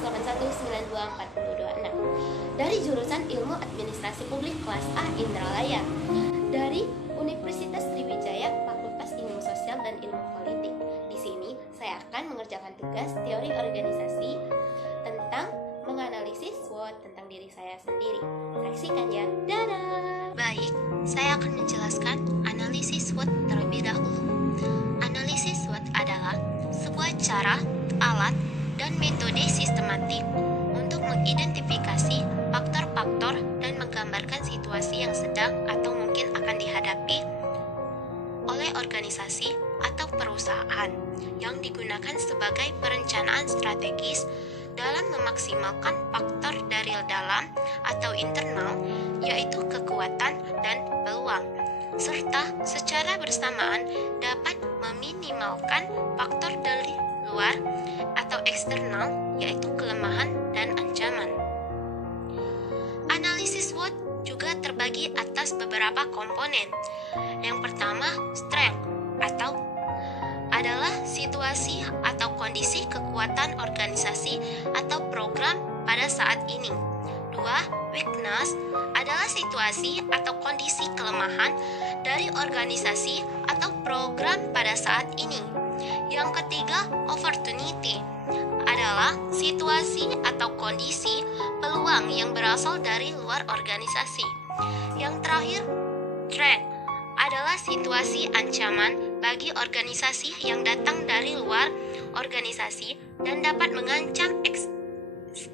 181924226 dari jurusan Ilmu Administrasi Publik kelas A Indralaya, dari Universitas Sriwijaya Fakultas Ilmu Sosial dan Ilmu Politik. Di sini saya akan mengerjakan tugas teori organisasi tentang menganalisis SWOT tentang diri saya sendiri. Saksikan ya. Dadah. Baik, saya akan menjelaskan analisis SWOT terlebih dahulu. Analisis SWOT adalah sebuah cara, alat, dan metode sistematik untuk mengidentifikasi faktor-faktor dan menggambarkan situasi yang sedang atau mungkin akan dihadapi oleh organisasi atau perusahaan yang digunakan sebagai perencanaan strategis dalam memaksimalkan faktor dari dalam atau internal, yaitu kekuatan dan peluang, serta secara bersamaan dapat meminimalkan faktor dari luar atau eksternal, yaitu kelemahan dan ancaman. Analisis SWOT juga terbagi atas beberapa komponen. Yang pertama, strength atau adalah situasi atau kondisi kekuatan organisasi atau program pada saat ini. 2. Weakness adalah situasi atau kondisi kelemahan dari organisasi atau program pada saat ini. Yang ketiga, opportunity adalah situasi atau kondisi peluang yang berasal dari luar organisasi. Yang terakhir, threat adalah situasi ancaman bagi organisasi yang datang dari luar organisasi dan dapat mengancam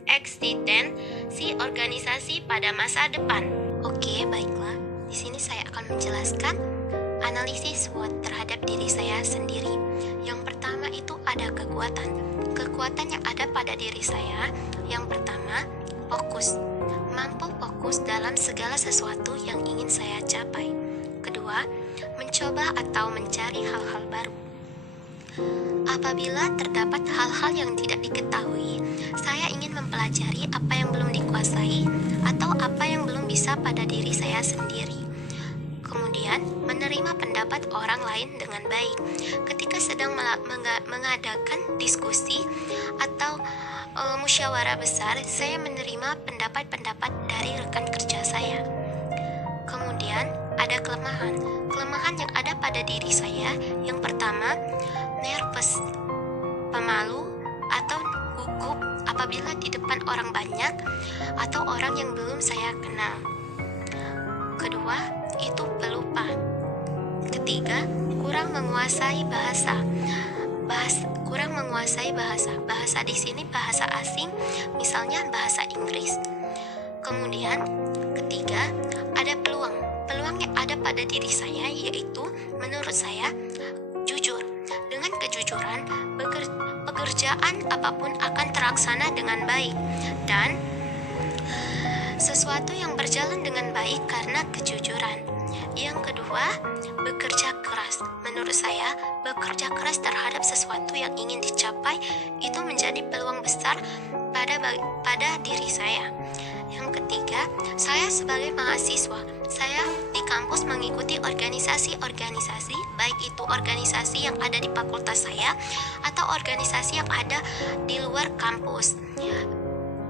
eksistensi organisasi pada masa depan. Oke, baiklah. Di sini saya akan menjelaskan analisis SWOT terhadap diri saya sendiri. Yang pertama itu ada kekuatan. Kekuatan yang ada pada diri saya, yang pertama, fokus. Mampu fokus dalam segala sesuatu yang ingin saya capai. Kedua, mencoba atau mencari hal-hal baru. Apabila terdapat hal-hal yang tidak diketahui, saya ingin mempelajari apa yang belum dikuasai atau apa yang belum bisa pada diri saya sendiri. Kemudian, menerima pendapat orang lain dengan baik. Ketika sedang mengadakan diskusi atau musyawarah besar, saya menerima pendapat-pendapat dari rekan kerja saya. Kemudian, ada kelemahan. Kelemahan yang ada pada diri saya, yang pertama, nervous, pemalu atau gugup apabila di depan orang banyak atau orang yang belum saya kenal. Kedua, itu pelupa. Ketiga, kurang menguasai bahasa. Kurang menguasai bahasa. Bahasa di sini bahasa asing, misalnya bahasa Inggris. Kemudian, ketiga, ada peluang. Peluang yang ada pada diri saya yaitu menurut saya jujur. Dengan kejujuran, pekerjaan apapun akan terlaksana dengan baik dan sesuatu yang berjalan dengan baik karena kejujuran. Yang kedua, bekerja keras. Menurut saya, bekerja keras terhadap sesuatu yang ingin dicapai itu menjadi peluang besar pada diri saya. Yang ketiga, saya sebagai mahasiswa, saya di kampus mengikuti organisasi-organisasi, baik itu organisasi yang ada di fakultas saya atau organisasi yang ada di luar kampus.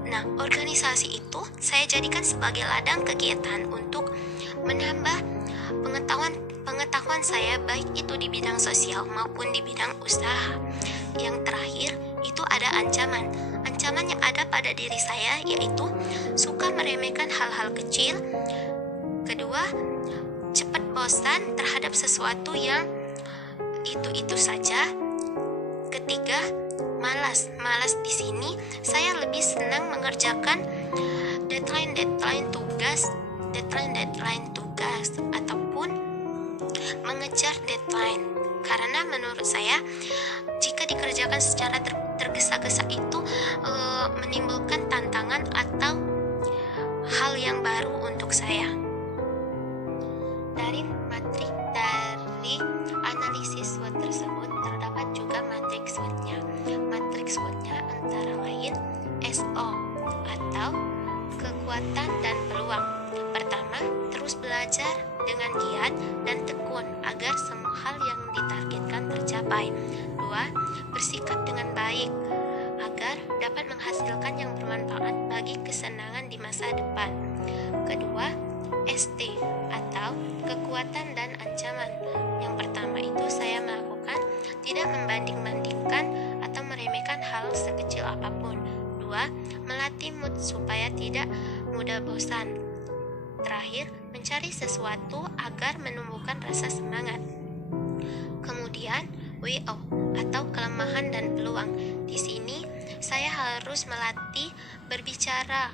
Nah, organisasi itu saya jadikan sebagai ladang kegiatan untuk menambah pengetahuan saya, baik itu di bidang sosial maupun di bidang usaha. Yang terakhir, itu ada ancaman. Ancaman yang ada pada diri saya yaitu suka meremehkan hal-hal kecil. Kedua, cepat bosan terhadap sesuatu yang itu saja. Ketiga, malas. Malas di sini saya lebih senang mengerjakan deadline tugas ataupun mengejar deadline. Karena menurut saya jika dikerjakan secara tergesa-gesa itu menimbulkan tantangan atau hal yang baru untuk saya. Dari analisis SWOT tersebut terdapat juga matriks SWOT-nya. Matriks SWOT-nya antara lain SO atau kekuatan dan peluang. Pertama, terus belajar dengan giat dan tekun agar semua hal yang ditargetkan tercapai. 2. Bersikap dengan baik agar dapat menghasilkan yang bermanfaat bagi kesenangan di masa depan. Kedua, ST atau kekuatan dan ancaman. Yang pertama itu saya melakukan tidak membanding-bandingkan atau meremehkan hal sekecil apapun. Dua, melatih mood supaya tidak mudah bosan. Terakhir, mencari sesuatu agar menumbuhkan rasa semangat. Kemudian, WO atau kelemahan dan peluang. Di sini saya harus melatih berbicara,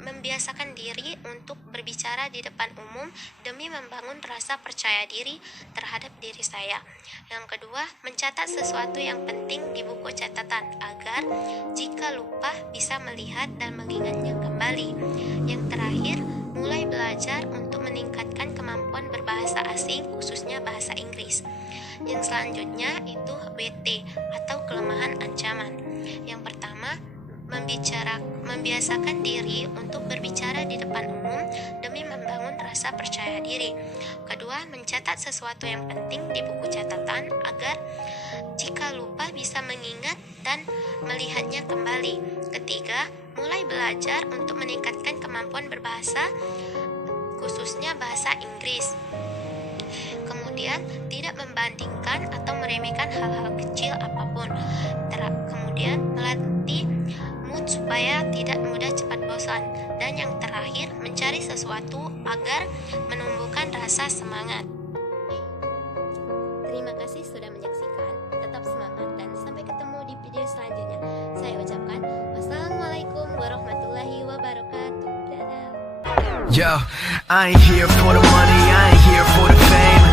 membiasakan diri untuk berbicara di depan umum demi membangun rasa percaya diri terhadap diri saya. Yang kedua, mencatat sesuatu yang penting di buku catatan agar jika lupa bisa melihat dan mengingatnya kembali. Yang terakhir, mulai belajar untuk meningkatkan kemampuan berbahasa asing, khususnya bahasa Inggris. Yang selanjutnya itu WT atau kelemahan ancaman. Yang pertama, membiasakan diri untuk berbicara di depan umum demi membangun rasa percaya diri. Kedua, mencatat sesuatu yang penting di buku catatan agar jika lupa bisa mengingat dan melihatnya kembali. Ketiga, mulai belajar untuk meningkatkan kemampuan berbahasa, khususnya bahasa Inggris. Kemudian, tidak membandingkan atau meremehkan hal-hal kecil apapun. Kemudian, melatih mood supaya tidak mudah cepat bosan. Dan yang terakhir, mencari sesuatu agar menumbuhkan rasa semangat. Terima kasih sudah menyaksikan. Tetap semangat dan sampai ketemu di video selanjutnya. Saya ucapkan wassalamualaikum warahmatullahi wabarakatuh. Dadah. Yo, I ain't here for the money, I ain't here for the fame.